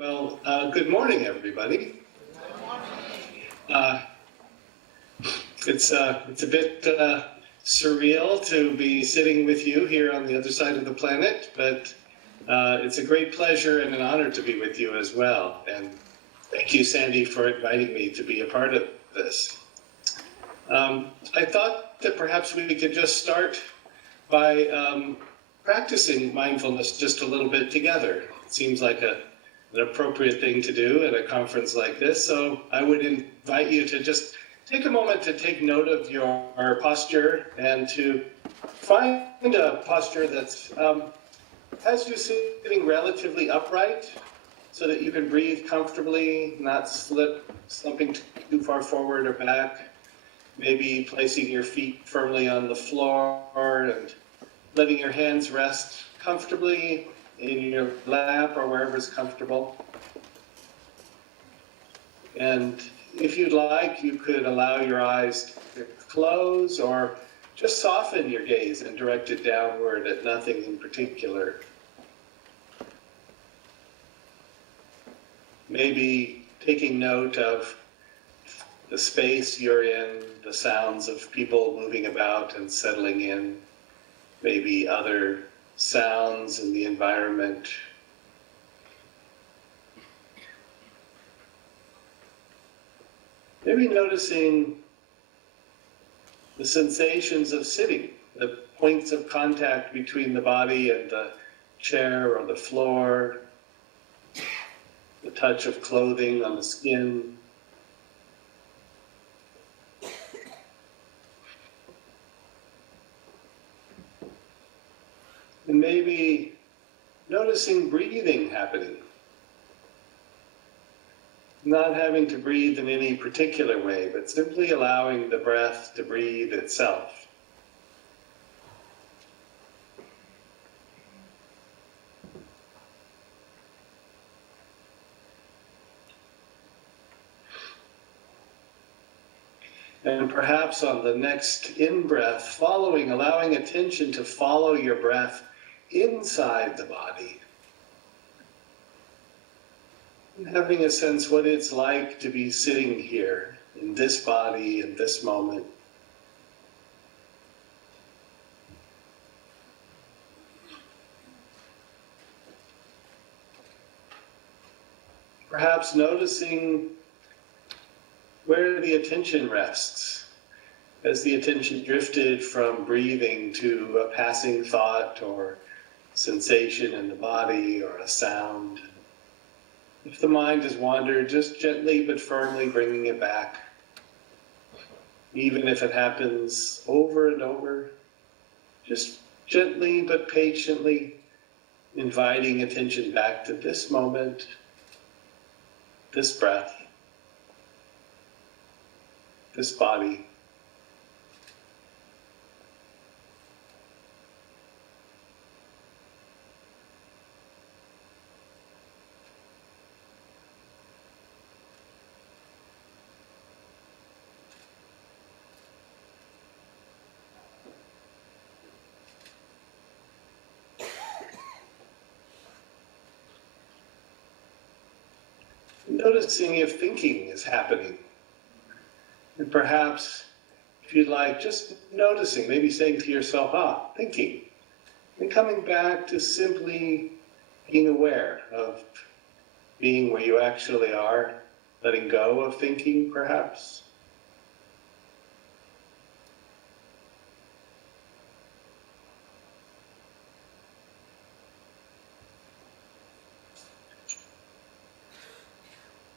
Good morning, everybody. It's a bit surreal to be sitting with you here on the other side of the planet, but it's a great pleasure and an honor to be with you as well. And thank you, Sandy, for inviting me to be a part of this. I thought that perhaps we could just start by practicing mindfulness just a little bit together. It seems like an appropriate thing to do at a conference like this, so I would invite you to just take a moment to take note of your posture and to find a posture that's has you sitting relatively upright so that you can breathe comfortably, not slumping too far forward or back, maybe placing your feet firmly on the floor and letting your hands rest comfortably in your lap or wherever is comfortable. And if you'd like, you could allow your eyes to close or just soften your gaze and direct it downward at nothing in particular. Maybe taking note of the space you're in, the sounds of people moving about and settling in, maybe other sounds in the environment. Maybe noticing the sensations of sitting, the points of contact between the body and the chair or the floor, the touch of clothing on the skin. And maybe noticing breathing happening. Not having to breathe in any particular way, but simply allowing the breath to breathe itself. And perhaps on the next in-breath, allowing attention to follow your breath inside the body. And having a sense what it's like to be sitting here in this body in this moment. Perhaps noticing where the attention rests, as the attention drifted from breathing to a passing thought or sensation in the body or a sound. If the mind has wandered, just gently but firmly bringing it back. Even if it happens over and over, just gently but patiently inviting attention back to this moment, this breath, this body. Noticing if thinking is happening. And perhaps, if you'd like, just noticing, maybe saying to yourself, thinking. And coming back to simply being aware of being where you actually are, letting go of thinking, perhaps.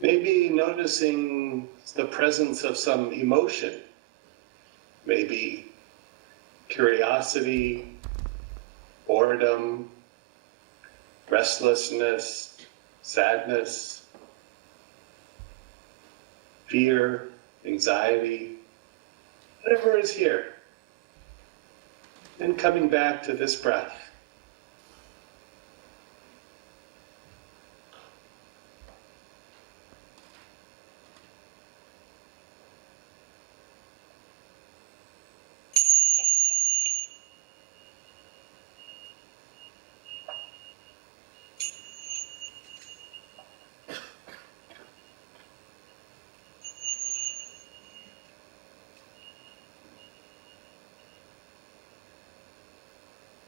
Maybe noticing the presence of some emotion, maybe curiosity, boredom, restlessness, sadness, fear, anxiety, whatever is here. And coming back to this breath.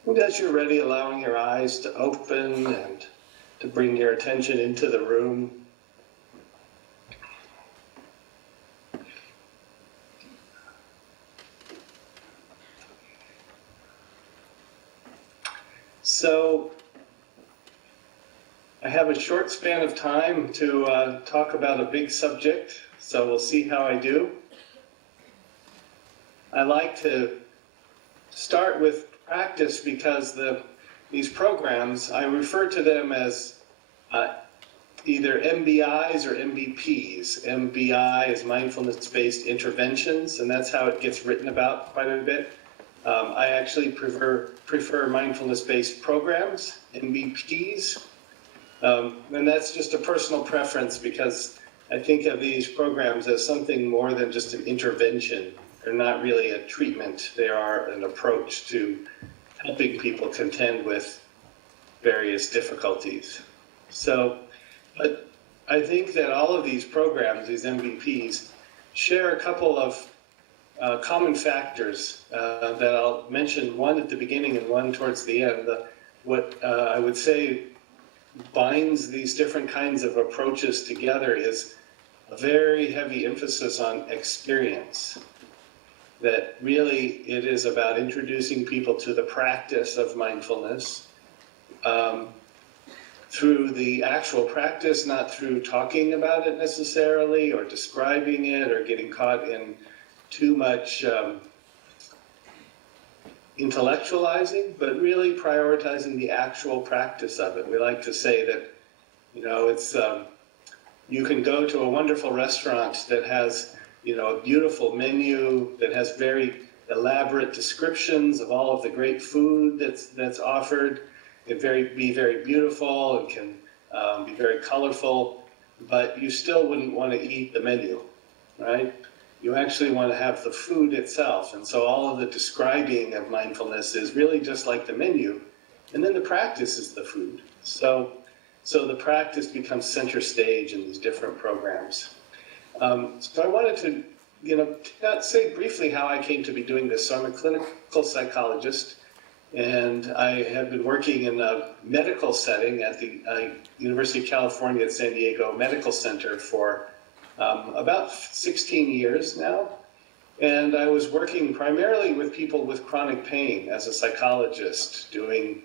And as you're ready, allowing your eyes to open and to bring your attention into the room. So I have a short span of time to talk about a big subject, so we'll see how I do. I like to start with practice because these programs, I refer to them as either MBIs or MBPs. MBI is Mindfulness-Based Interventions, and that's how it gets written about quite a bit. I actually prefer mindfulness-based programs, MBPs, and that's just a personal preference because I think of these programs as something more than just an intervention. They're not really a treatment, they are an approach to helping people contend with various difficulties. So, but I think that all of these programs, these MBPs, share a couple of common factors that I'll mention, one at the beginning and one towards the end. What I would say binds these different kinds of approaches together is a very heavy emphasis on experience. That really it is about introducing people to the practice of mindfulness through the actual practice, not through talking about it necessarily or describing it or getting caught in too much intellectualizing, but really prioritizing the actual practice of it. We like to say that, it's you can go to a wonderful restaurant that has, a beautiful menu that has very elaborate descriptions of all of the great food that's offered. It can be very beautiful, it can be very colorful, but you still wouldn't want to eat the menu, right? You actually want to have the food itself. And so all of the describing of mindfulness is really just like the menu. And then the practice is the food. So the practice becomes center stage in these different programs. So I wanted to, say briefly how I came to be doing this. So I'm a clinical psychologist, and I have been working in a medical setting at the University of California at San Diego Medical Center for about 16 years now. And I was working primarily with people with chronic pain as a psychologist, doing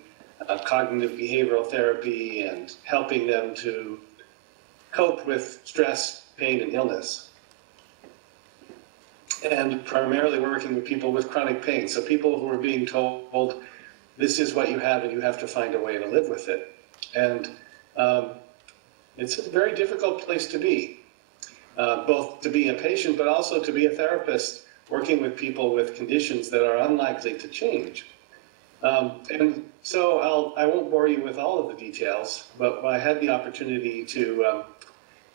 cognitive behavioral therapy and helping them to cope with stress, pain, and illness. And primarily working with people with chronic pain. So people who are being told, this is what you have and you have to find a way to live with it. And it's a very difficult place to be. Both to be a patient, but also to be a therapist working with people with conditions that are unlikely to change. And so I won't bore you with all of the details, but I had the opportunity to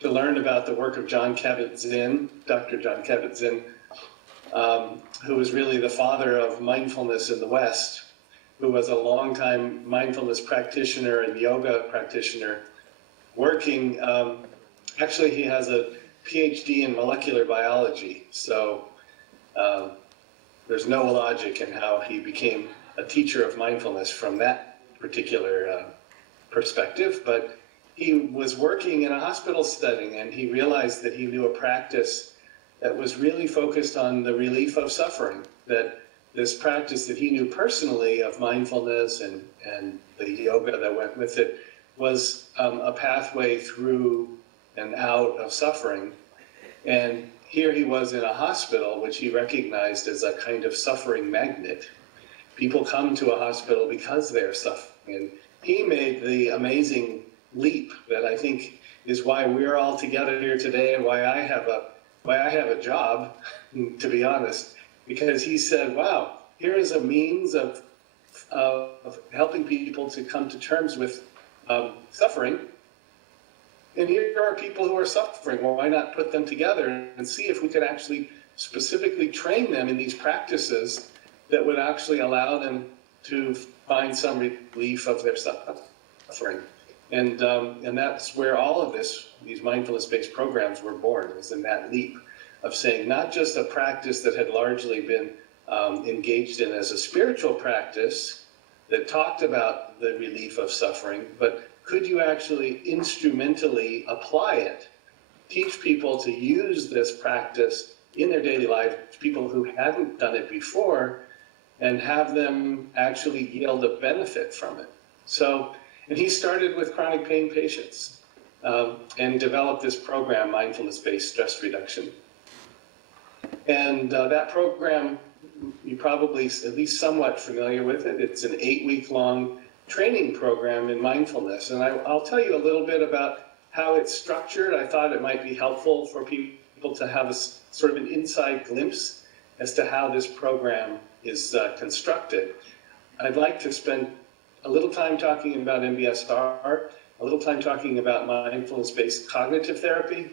learn about the work of Jon Kabat-Zinn, Dr. Jon Kabat-Zinn, who was really the father of mindfulness in the West, who was a longtime mindfulness practitioner and yoga practitioner, working, actually he has a PhD in molecular biology, so there's no logic in how he became a teacher of mindfulness from that particular perspective, but he was working in a hospital setting and he realized that he knew a practice that was really focused on the relief of suffering, that this practice that he knew personally of mindfulness and the yoga that went with it was a pathway through and out of suffering. And here he was in a hospital, which he recognized as a kind of suffering magnet. People come to a hospital because they're suffering. And he made the amazing leap that I think is why we're all together here today and why I have a job, to be honest, because he said, wow, here is a means of helping people to come to terms with suffering. And here are people who are suffering. Well, why not put them together and see if we could actually specifically train them in these practices that would actually allow them to find some relief of their suffering. And that's where all of these mindfulness-based programs were born, was in that leap of saying not just a practice that had largely been engaged in as a spiritual practice, that talked about the relief of suffering, but could you actually instrumentally apply it? Teach people to use this practice in their daily life, people who hadn't done it before, and have them actually yield a benefit from it. So, and he started with chronic pain patients and developed this program, Mindfulness-Based Stress Reduction. And that program, you're probably at least somewhat familiar with it. It's an 8-week-long training program in mindfulness. And I'll tell you a little bit about how it's structured. I thought it might be helpful for people to have a sort of an inside glimpse as to how this program is constructed. I'd like to spend a little time talking about MBSR, a little time talking about mindfulness-based cognitive therapy,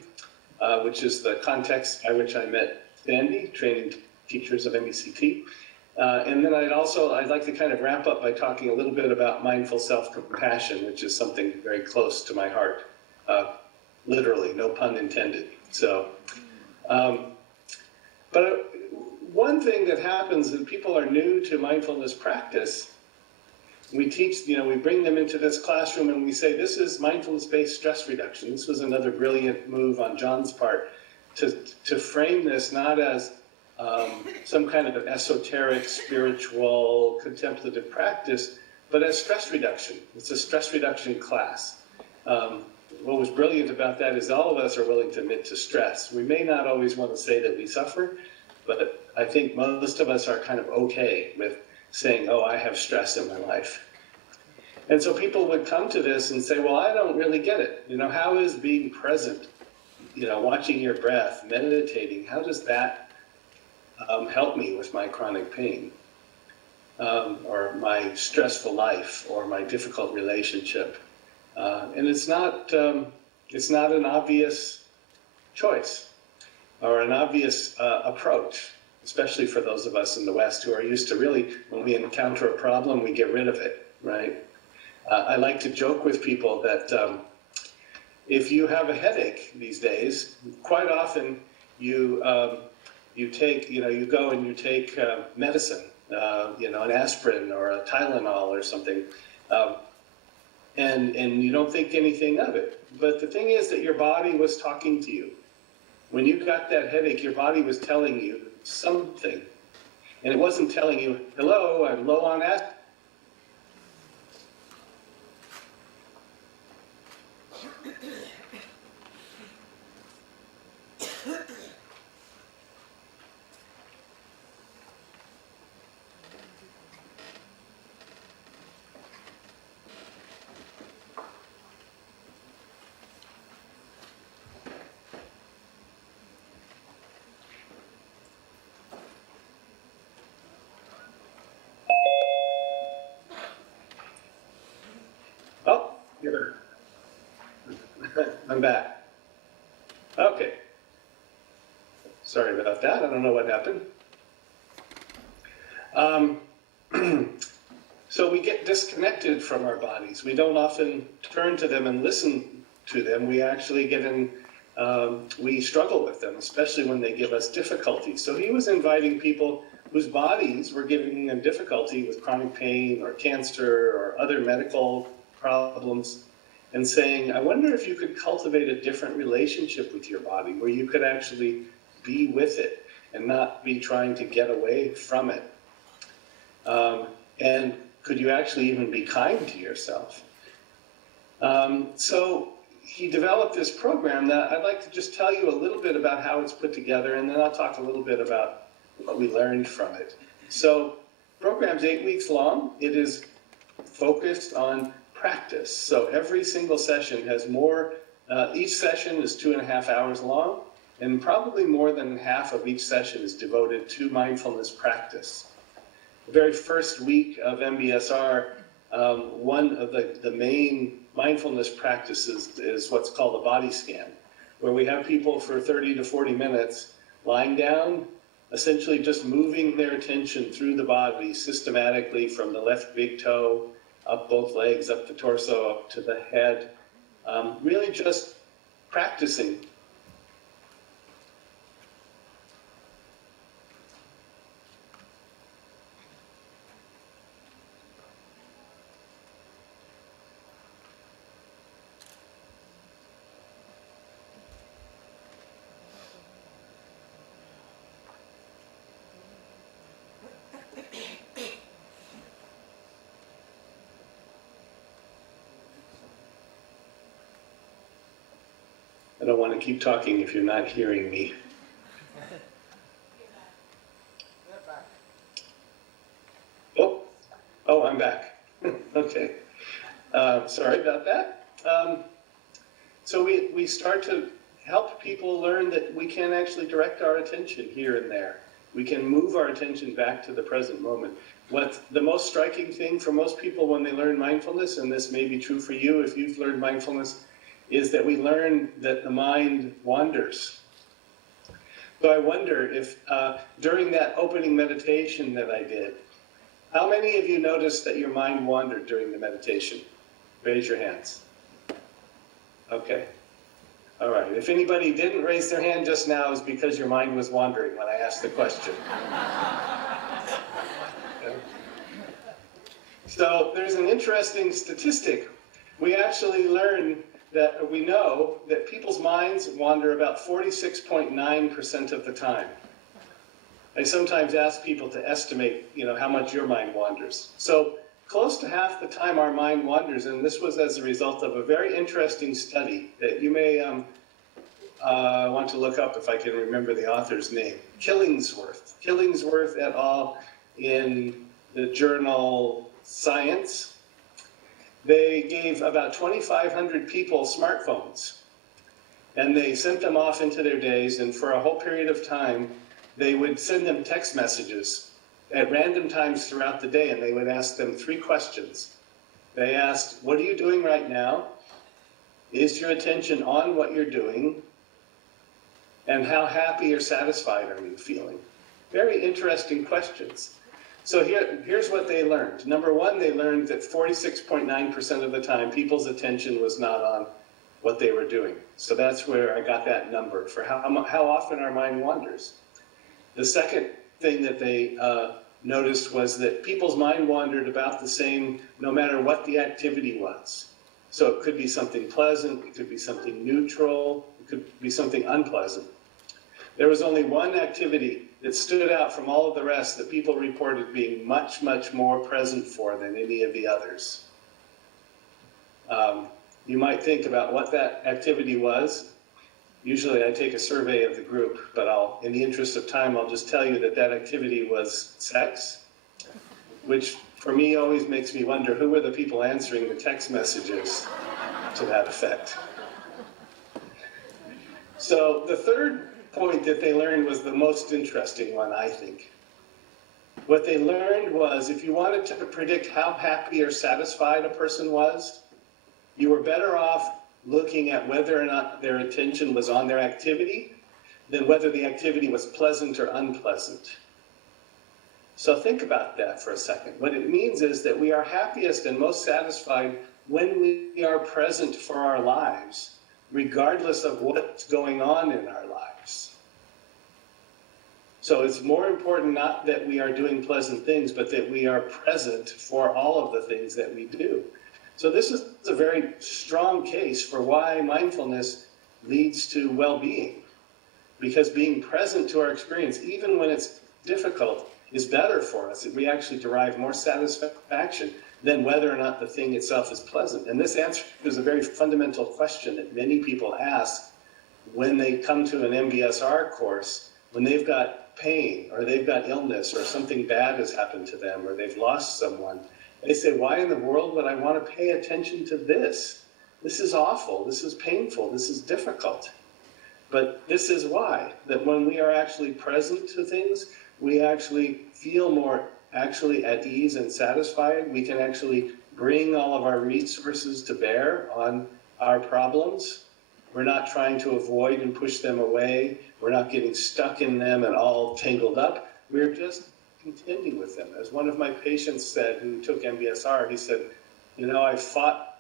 which is the context by which I met Sandy, training teachers of MBCT. And then I'd like to kind of wrap up by talking a little bit about mindful self-compassion, which is something very close to my heart, literally, no pun intended. So, but one thing that happens is people are new to mindfulness practice. We teach, we bring them into this classroom and we say, this is mindfulness-based stress reduction. This was another brilliant move on John's part to frame this not as some kind of an esoteric, spiritual, contemplative practice, but as stress reduction. It's a stress reduction class. What was brilliant about that is all of us are willing to admit to stress. We may not always want to say that we suffer, but I think most of us are kind of okay with saying, oh, I have stress in my life. And so people would come to this and say, well, I don't really get it. How is being present, watching your breath, meditating, how does that help me with my chronic pain, or my stressful life, or my difficult relationship? And it's not an obvious choice or an obvious approach, especially for those of us in the West who are used to really, when we encounter a problem, we get rid of it, right? I like to joke with people that if you have a headache these days, quite often you take, you go and you take medicine, an aspirin or a Tylenol or something, and you don't think anything of it. But the thing is that your body was talking to you. When you got that headache, your body was telling you something. And it wasn't telling you, hello, I'm low on aspirin. Oh, here. I'm back. Okay. Sorry about that. I don't know what happened. So we get disconnected from our bodies. We don't often turn to them and listen to them. We actually get in, we struggle with them, especially when they give us difficulty. So he was inviting people whose bodies were giving them difficulty with chronic pain or cancer or other medical problems, and saying, I wonder if you could cultivate a different relationship with your body where you could actually be with it and not be trying to get away from it. And could you actually even be kind to yourself? So he developed this program that I'd like to just tell you a little bit about how it's put together, and then I'll talk a little bit about what we learned from it. So the program's 8 weeks long. It is focused on practice. So every single session has more, each session is 2.5 hours long, and probably more than half of each session is devoted to mindfulness practice. The very first week of MBSR, one of the main mindfulness practices is what's called a body scan, where we have people for 30 to 40 minutes lying down, essentially just moving their attention through the body systematically from the left big toe, up both legs, up the torso, up to the head, really just practicing. I don't want to keep talking if you're not hearing me. Oh, I'm back. Okay. Sorry about that. So we start to help people learn that we can actually direct our attention here and there. We can move our attention back to the present moment. What's the most striking thing for most people when they learn mindfulness, and this may be true for you if you've learned mindfulness, is that we learn that the mind wanders. So I wonder if during that opening meditation that I did, how many of you noticed that your mind wandered during the meditation? Raise your hands. Okay. All right. If anybody didn't raise their hand just now, it's because your mind was wandering when I asked the question. Okay. So there's an interesting statistic. We actually learn that we know that people's minds wander about 46.9% of the time. I sometimes ask people to estimate, how much your mind wanders. So close to half the time our mind wanders, and this was as a result of a very interesting study that you may want to look up if I can remember the author's name. Killingsworth et al. In the journal Science. They gave about 2,500 people smartphones, and they sent them off into their days, and for a whole period of time, they would send them text messages at random times throughout the day, and they would ask them 3 questions. They asked, what are you doing right now? Is your attention on what you're doing? And how happy or satisfied are you feeling? Very interesting questions. So here's what they learned. Number one, they learned that 46.9% of the time, people's attention was not on what they were doing. So that's where I got that number for how often our mind wanders. The second thing that they noticed was that people's mind wandered about the same no matter what the activity was. So it could be something pleasant, it could be something neutral, it could be something unpleasant. There was only one activity that stood out from all of the rest that people reported being much, much more present for than any of the others. You might think about what that activity was. Usually I take a survey of the group, but in the interest of time, I'll just tell you that that activity was sex, which for me always makes me wonder who were the people answering the text messages to that effect. So the third point that they learned was the most interesting one, I think. What they learned was if you wanted to predict how happy or satisfied a person was, you were better off looking at whether or not their attention was on their activity than whether the activity was pleasant or unpleasant. So think about that for a second. What it means is that we are happiest and most satisfied when we are present for our lives, regardless of what's going on in our lives. So it's more important not that we are doing pleasant things, but that we are present for all of the things that we do. So this is a very strong case for why mindfulness leads to well-being. Because being present to our experience, even when it's difficult, is better for us. We actually derive more satisfaction than whether or not the thing itself is pleasant. And this answers a very fundamental question that many people ask when they come to an MBSR course, when they've got pain, or they've got illness, or something bad has happened to them, or they've lost someone. They say, why in the world would I want to pay attention to this? This is awful, this is painful, this is difficult. But this is why, that when we are actually present to things, we actually feel more actually at ease and satisfied. We can actually bring all of our resources to bear on our problems. We're not trying to avoid and push them away. We're not getting stuck in them and all tangled up. We're just contending with them. As one of my patients said, who took MBSR, he said, I fought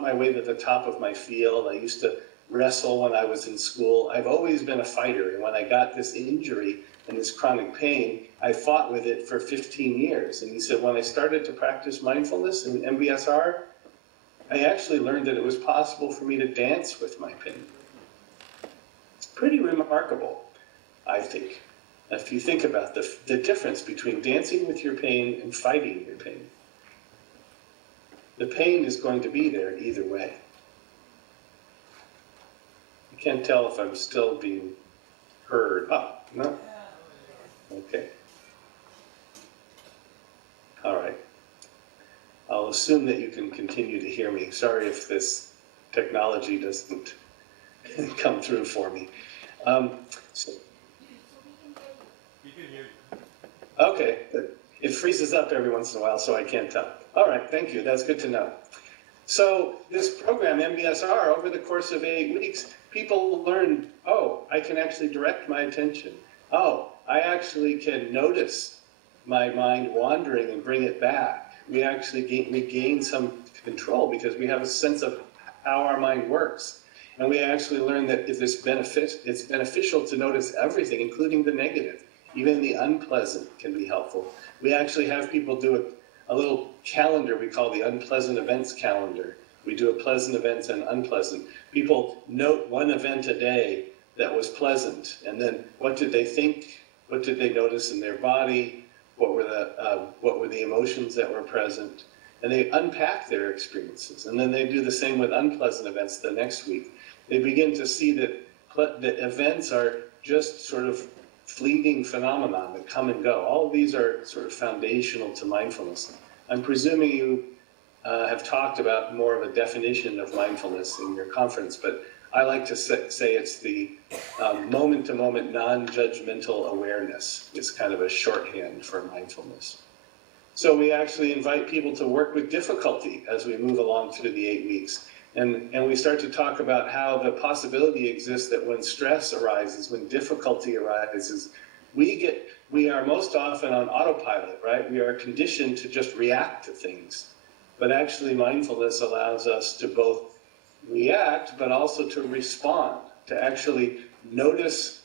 my way to the top of my field. I used to wrestle when I was in school. I've always been a fighter, and when I got this injury and this chronic pain, I fought with it for 15 years. And he said, when I started to practice mindfulness in MBSR, I actually learned that it was possible for me to dance with my pain. It's pretty remarkable, I think, if you think about the difference between dancing with your pain and fighting your pain. The pain is going to be there either way. Can't tell if I'm still being heard. Oh, no? Okay. All right. I'll assume that you can continue to hear me. Sorry if this technology doesn't come through for me. So, okay. It freezes up every once in a while, so I can't tell. All right, thank you. That's good to know. So this program, MBSR, over the course of 8 weeks, people learn, oh, I can actually direct my attention. Oh, I actually can notice my mind wandering and bring it back. We actually gain some control because we have a sense of how our mind works. And we actually learn that it's beneficial to notice everything, including the negative. Even the unpleasant can be helpful. We actually have people do a little calendar we call the unpleasant events calendar. We do a pleasant events and unpleasant. People note one event a day that was pleasant, and then what did they think? What did they notice in their body? What were the emotions that were present? And they unpack their experiences, and then they do the same with unpleasant events the next week. They begin to see that events are just sort of fleeting phenomena that come and go. All of these are sort of foundational to mindfulness. I'm presuming you have talked about more of a definition of mindfulness in your conference, but I like to say it's the moment-to-moment non-judgmental awareness. It's kind of a shorthand for mindfulness. So we actually invite people to work with difficulty as we move along through the 8 weeks. And we start to talk about how the possibility exists that when stress arises, when difficulty arises, we are most often on autopilot, right? We are conditioned to just react to things. But actually mindfulness allows us to both react, but also to respond, to actually notice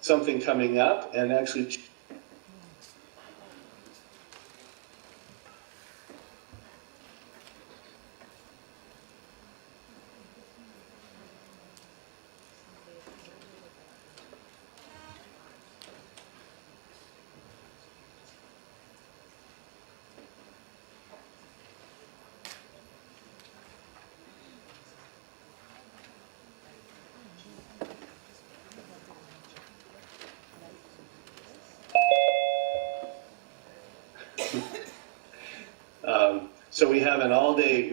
something coming up and actually so we have an all-day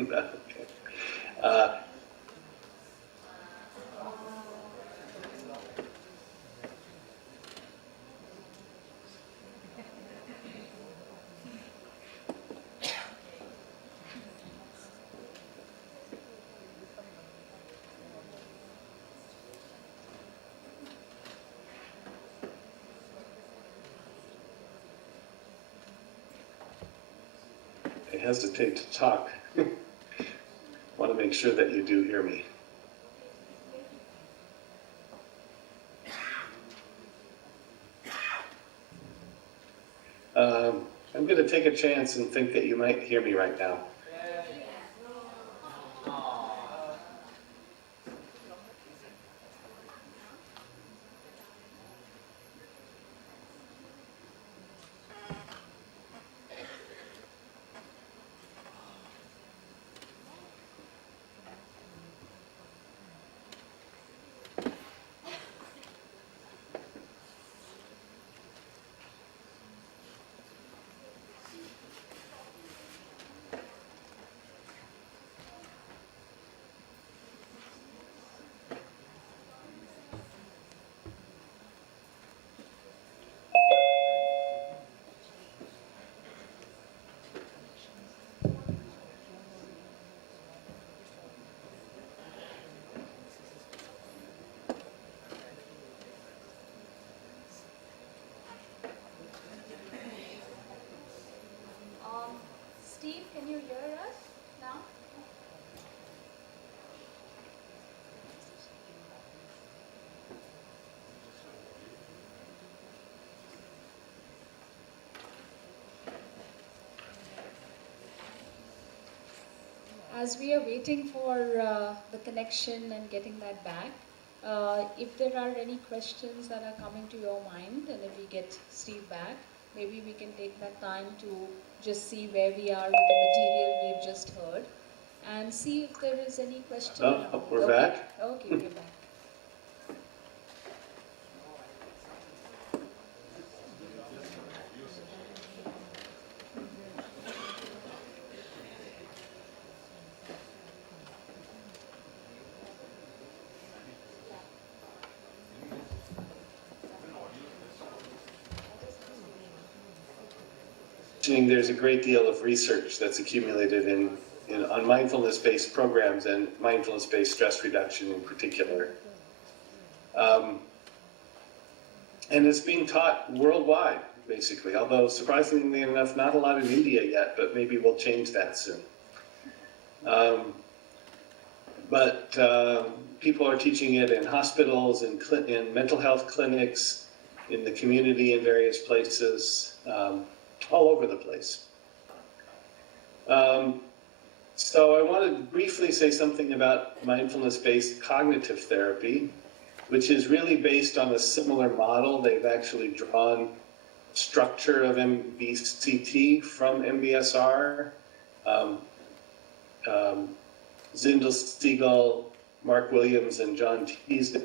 okay. I hesitate to talk. Want to make sure that you do hear me. I'm going to take a chance and think that you might hear me right now. you hear us now? As we are waiting for the connection and getting that back, if there are any questions that are coming to your mind, and if we get Steve back, maybe we can take that time to just see where we are with the material we've just heard, and see if there is any question. Oh, we're back. Okay, we're back. There's a great deal of research that's accumulated on mindfulness-based programs and mindfulness-based stress reduction in particular. And it's being taught worldwide, basically, although surprisingly enough, not a lot in India yet, but maybe we'll change that soon. People are teaching it in hospitals, in mental health clinics, in the community in various places, all over the place. So I want to briefly say something about mindfulness-based cognitive therapy, which is really based on a similar model. They've actually drawn structure of MBCT from MBSR. Zindel Siegel, Mark Williams, and John Teasdale.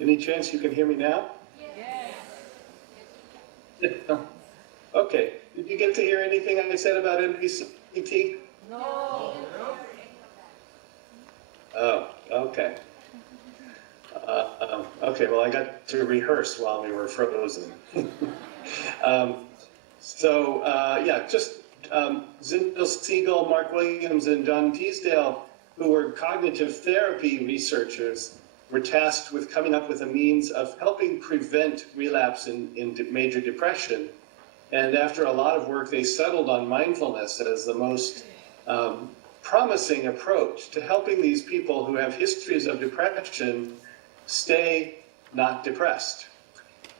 Any chance you can hear me now? Yes. Okay. Did you get to hear anything I said about MBCT? No. Oh, okay. Okay, well, I got to rehearse while we were frozen. Zindel Siegel, Mark Williams, and John Teasdale, who were cognitive therapy researchers, were tasked with coming up with a means of helping prevent relapse in major depression. And after a lot of work, they settled on mindfulness as the most promising approach to helping these people who have histories of depression stay not depressed.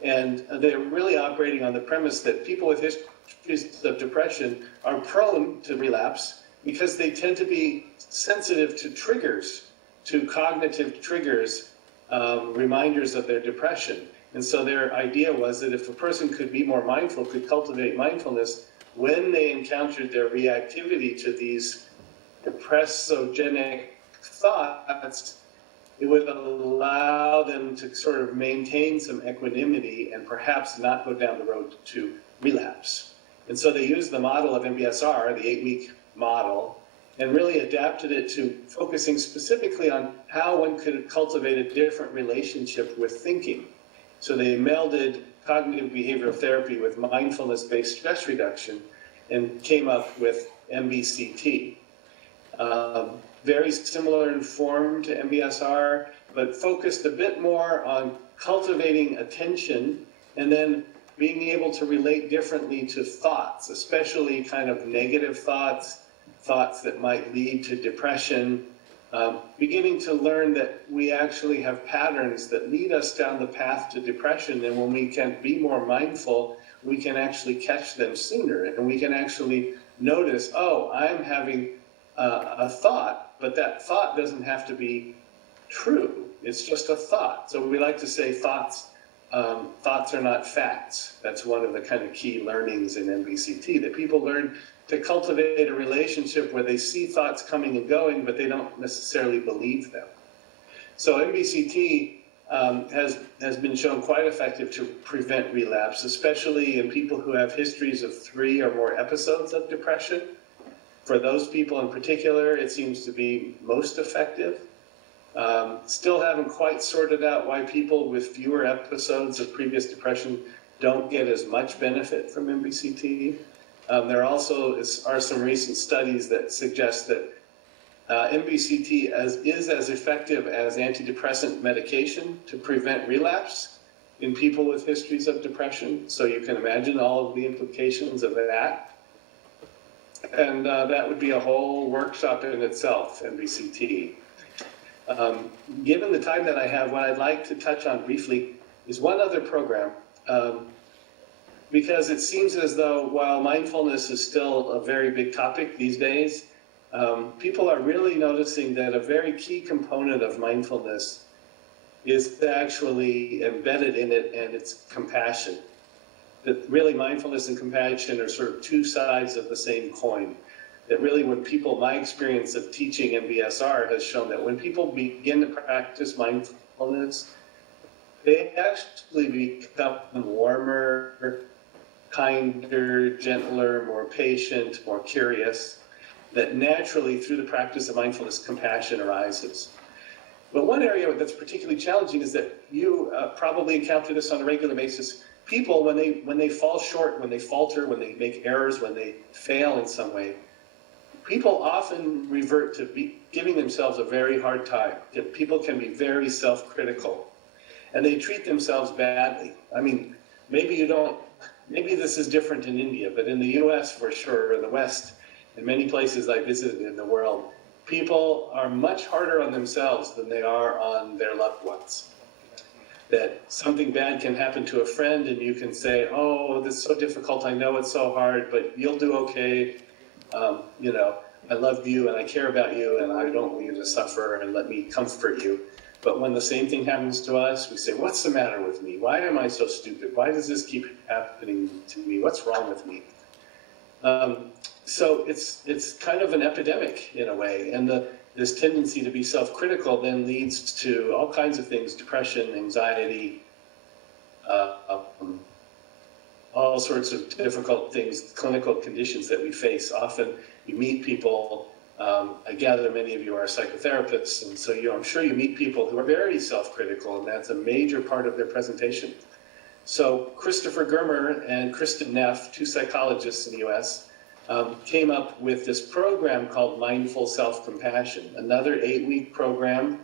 And they're really operating on the premise that people with histories of depression are prone to relapse because they tend to be sensitive to triggers, to cognitive triggers, reminders of their depression. And so their idea was that if a person could be more mindful, could cultivate mindfulness, when they encountered their reactivity to these depressogenic thoughts, it would allow them to sort of maintain some equanimity and perhaps not go down the road to relapse. And so they used the model of MBSR, the 8-week model, and really adapted it to focusing specifically on how one could cultivate a different relationship with thinking. So they melded cognitive behavioral therapy with mindfulness-based stress reduction and came up with MBCT. Very similar in form to MBSR, but focused a bit more on cultivating attention and then being able to relate differently to thoughts, especially kind of negative thoughts, thoughts that might lead to depression, beginning to learn that we actually have patterns that lead us down the path to depression, and when we can be more mindful, we can actually catch them sooner, and we can actually notice, oh, I'm having a thought, but that thought doesn't have to be true. It's just a thought. So we like to say thoughts are not facts. That's one of the kind of key learnings in MBCT, that people learn to cultivate a relationship where they see thoughts coming and going, but they don't necessarily believe them. So MBCT has been shown quite effective to prevent relapse, especially in people who have histories of 3 or more episodes of depression. For those people in particular, it seems to be most effective. Still haven't quite sorted out why people with fewer episodes of previous depression don't get as much benefit from MBCT. There also are some recent studies that suggest that MBCT is as effective as antidepressant medication to prevent relapse in people with histories of depression. So you can imagine all of the implications of that. And that would be a whole workshop in itself, MBCT. Given the time that I have, what I'd like to touch on briefly is one other program, because it seems as though while mindfulness is still a very big topic these days, people are really noticing that a very key component of mindfulness is actually embedded in it, and it's compassion. That really mindfulness and compassion are sort of two sides of the same coin. That really when people, my experience of teaching MBSR has shown that when people begin to practice mindfulness, they actually become warmer, kinder, gentler, more patient, more curious, that naturally through the practice of mindfulness, compassion arises. But one area that's particularly challenging is that you probably encounter this on a regular basis. People, when they fall short, when they falter, when they make errors, when they fail in some way, people often revert to giving themselves a very hard time. People can be very self-critical, and they treat themselves badly. I mean, maybe this is different in India, but in the US for sure, in the West, in many places I visited in the world, people are much harder on themselves than they are on their loved ones. That something bad can happen to a friend and you can say, oh, this is so difficult, I know it's so hard, but you'll do okay. You know, I love you and I care about you and I don't want you to suffer, and let me comfort you. But when the same thing happens to us, we say, what's the matter with me? Why am I so stupid? Why does this keep happening to me? What's wrong with me? So it's kind of an epidemic in a way, and this tendency to be self-critical then leads to all kinds of things: depression, anxiety, all sorts of difficult things, clinical conditions that we face. Often you meet people, I gather many of you are psychotherapists, and so I'm sure you meet people who are very self-critical, and that's a major part of their presentation. So Christopher Germer and Kristen Neff, two psychologists in the US, came up with this program called Mindful Self-Compassion, another 8-week program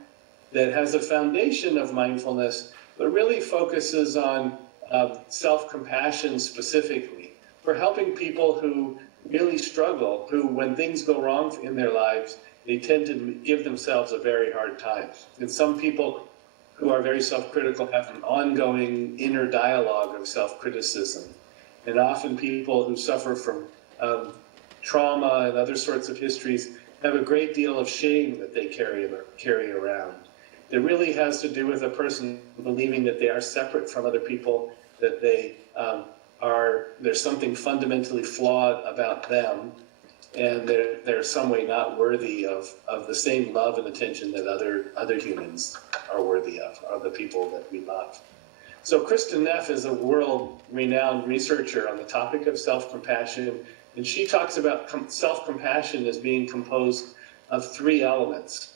that has a foundation of mindfulness, but really focuses on self-compassion specifically, for helping people who really struggle, who when things go wrong in their lives, they tend to give themselves a very hard time. And some people who are very self-critical have an ongoing inner dialogue of self-criticism. And often people who suffer from trauma and other sorts of histories have a great deal of shame that they carry around. It really has to do with a person believing that they are separate from other people, that there's something fundamentally flawed about them, and they're some way not worthy of the same love and attention that other humans are worthy of the people that we love. So Kristen Neff is a world-renowned researcher on the topic of self-compassion, and she talks about self-compassion as being composed of 3 elements: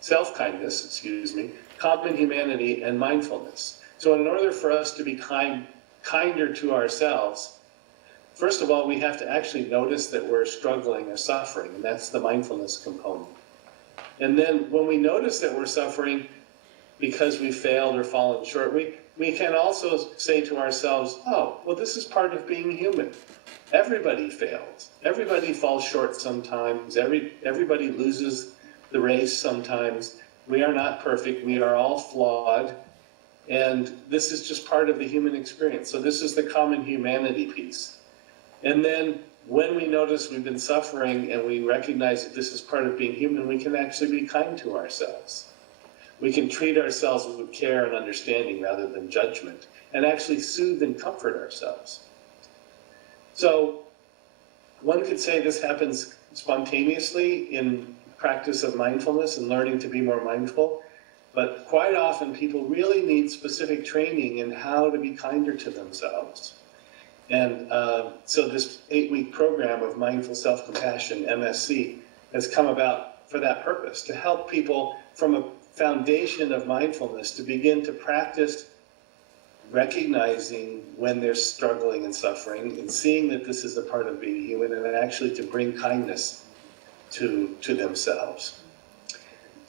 self-kindness, common humanity, and mindfulness. So in order for us to be kinder to ourselves, first of all, we have to actually notice that we're struggling or suffering, and that's the mindfulness component. And then when we notice that we're suffering because we failed or fallen short, we can also say to ourselves, oh, well, this is part of being human. Everybody fails. Everybody falls short sometimes. Everybody loses the race sometimes. We are not perfect. We are all flawed. And this is just part of the human experience. So this is the common humanity piece. And then when we notice we've been suffering and we recognize that this is part of being human, we can actually be kind to ourselves. We can treat ourselves with care and understanding rather than judgment, and actually soothe and comfort ourselves. So one could say this happens spontaneously in practice of mindfulness and learning to be more mindful, but quite often people really need specific training in how to be kinder to themselves. And so this 8-week program of Mindful Self-Compassion, MSC, has come about for that purpose, to help people from a foundation of mindfulness to begin to practice recognizing when they're struggling and suffering and seeing that this is a part of being human, and actually to bring kindness to themselves.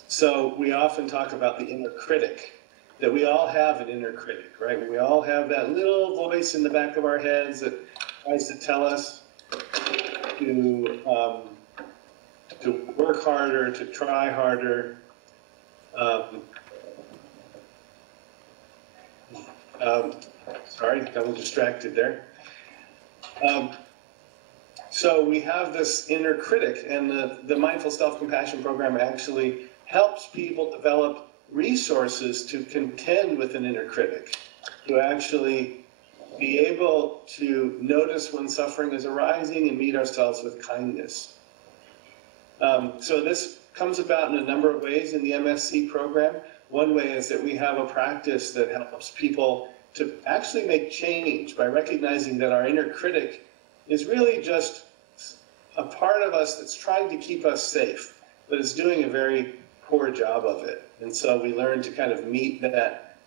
So we often talk about the inner critic, that we all have an inner critic, right? We all have that little voice in the back of our heads that tries to tell us to work harder, to try harder. Sorry, got a little distracted there. So we have this inner critic, and the Mindful Self-Compassion program actually helps people develop resources to contend with an inner critic, to actually be able to notice when suffering is arising and meet ourselves with kindness. So this comes about in a number of ways in the MSC program. One way is that we have a practice that helps people to actually make change by recognizing that our inner critic is really just a part of us that's trying to keep us safe, but is doing a very poor job of it. And so we learn to kind of meet that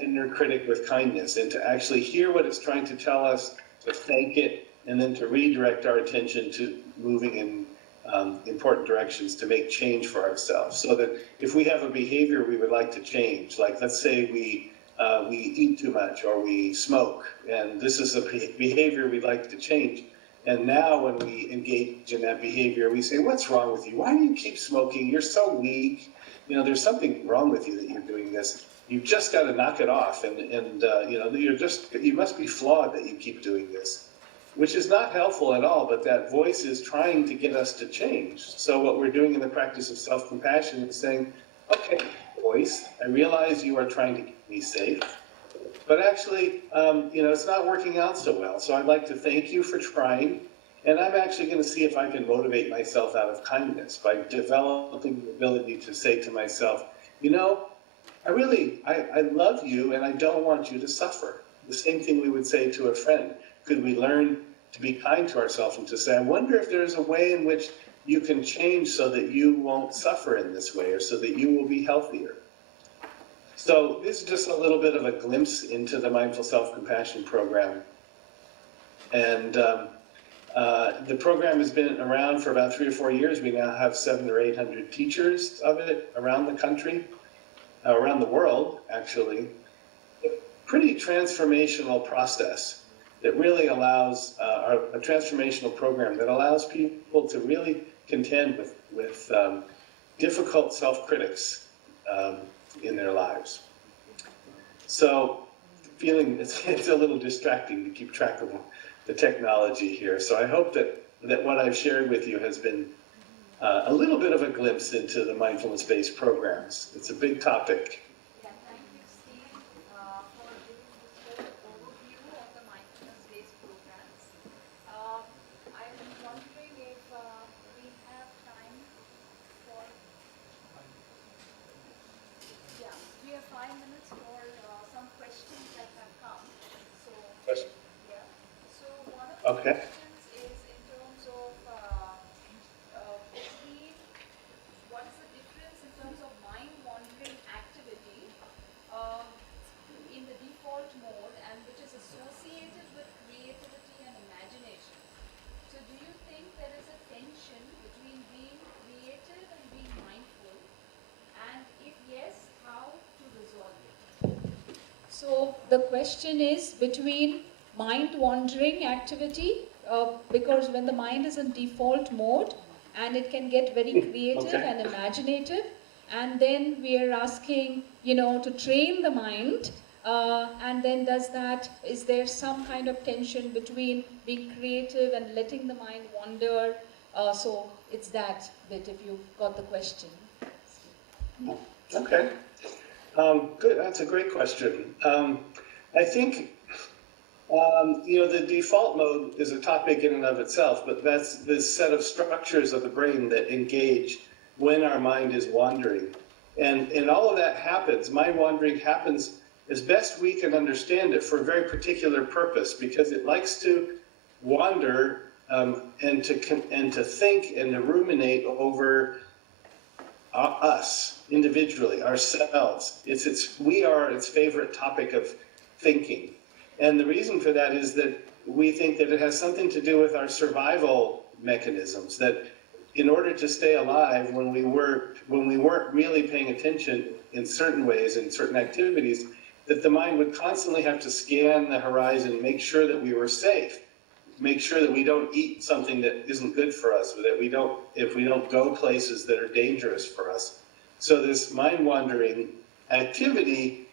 inner critic with kindness, and to actually hear what it's trying to tell us, to thank it, and then to redirect our attention to moving in important directions to make change for ourselves. So that if we have a behavior we would like to change, like let's say we eat too much or we smoke, and this is a behavior we'd like to change. And now when we engage in that behavior, we say, what's wrong with you? Why do you keep smoking? You're so weak. You know, there's something wrong with you that you're doing this. You've just got to knock it off. And you know, you must be flawed that you keep doing this, which is not helpful at all, but that voice is trying to get us to change. So what we're doing in the practice of self-compassion is saying, okay, voice, I realize you are trying to keep me safe, but actually, you know, it's not working out so well. So I'd like to thank you for trying, and I'm actually going to see if I can motivate myself out of kindness by developing the ability to say to myself, you know, I love you and I don't want you to suffer. The same thing we would say to a friend. Could we learn to be kind to ourselves and to say, I wonder if there's a way in which you can change so that you won't suffer in this way, or so that you will be healthier. So this is just a little bit of a glimpse into the Mindful Self-Compassion program. And the program has been around for about 3 or 4 years. We now have 700 or 800 teachers of it around the country, around the world, actually. A pretty transformational process that really allows, a transformational program that allows people to really contend with difficult self-critics in their lives. So feeling it's a little distracting to keep track of the technology here. So I hope that what I've shared with you has been a little bit of a glimpse into the mindfulness-based programs. It's a big topic. Yeah, thank you, Steve, for giving this whole overview of the mindfulness-based programs. I'm wondering if we have time for, yeah, we have 5 minutes for some questions that have come. So, Question? yeah. So one of the Okay. questions is in terms of Steve, what is the difference in terms of mind-wandering activity in the default mode, and which is associated with creativity and imagination? So do you think there is a tension between being creative and being mindful? And if yes, how to resolve it? the question is between mind-wandering activity, because when the mind is in default mode, and it can get very creative and imaginative, and then we are asking, to train the mind, and then is there some kind of tension between being creative and letting the mind wander? So it's that bit, if you got the question. Okay. Good. That's a great question. I think, the default mode is a topic in and of itself, but that's this set of structures of the brain that engage when our mind is wandering. And all of that happens, mind wandering happens as best we can understand it for a very particular purpose, because it likes to wander and to think and to ruminate over us individually, ourselves. We are its favorite topic of thinking. And the reason for that is that we think that it has something to do with our survival mechanisms, that in order to stay alive, when we weren't really paying attention in certain ways, in certain activities, that the mind would constantly have to scan the horizon, make sure that we were safe, make sure that we don't eat something that isn't good for us, or that if we don't go places that are dangerous for us. So this mind-wandering activity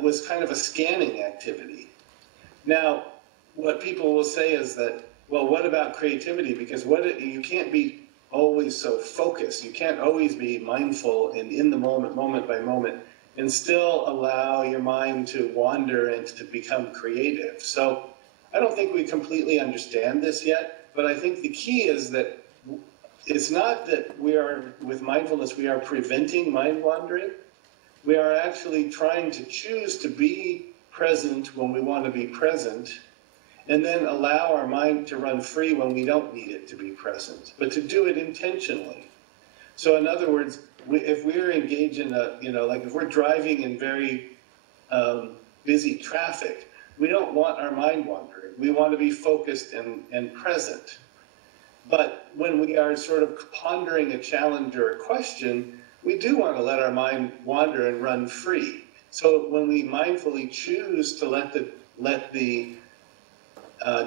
was kind of a scanning activity. Now, what people will say is that, well, what about creativity? Because you can't be always so focused. You can't always be mindful and in the moment, moment by moment, and still allow your mind to wander and to become creative. So I don't think we completely understand this yet, but I think the key is that it's not that with mindfulness, we are preventing mind wandering. We are actually trying to choose to be present when we want to be present, and then allow our mind to run free when we don't need it to be present, but to do it intentionally. So in other words, if we're engaged in if we're driving in very busy traffic, we don't want our mind wandering. We want to be focused and present. But when we are sort of pondering a challenge or a question, we do want to let our mind wander and run free. So when we mindfully choose to let the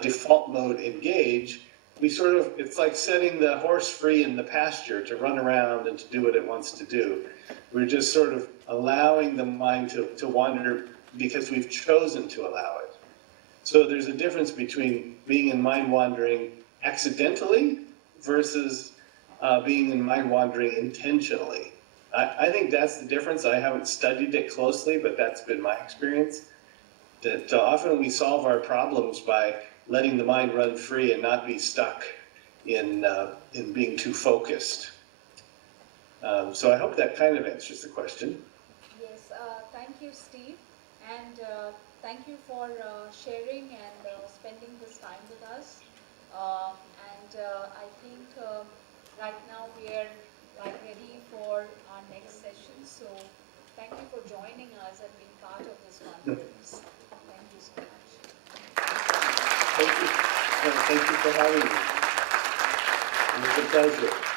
default mode engage, it's like setting the horse free in the pasture to run around and to do what it wants to do. We're just sort of allowing the mind to wander because we've chosen to allow it. So there's a difference between being in mind wandering accidentally versus being in mind wandering intentionally. I think that's the difference. I haven't studied it closely, but that's been my experience. That often we solve our problems by letting the mind run free and not be stuck in being too focused. So I hope that kind of answers the question. Yes, thank you, Steve, and thank you for sharing and spending this time with us. I think right now we are ready for our next session. So thank you for joining us and being part of this conference. Thank you so much. Thank you. Thank you for having me. It was a pleasure.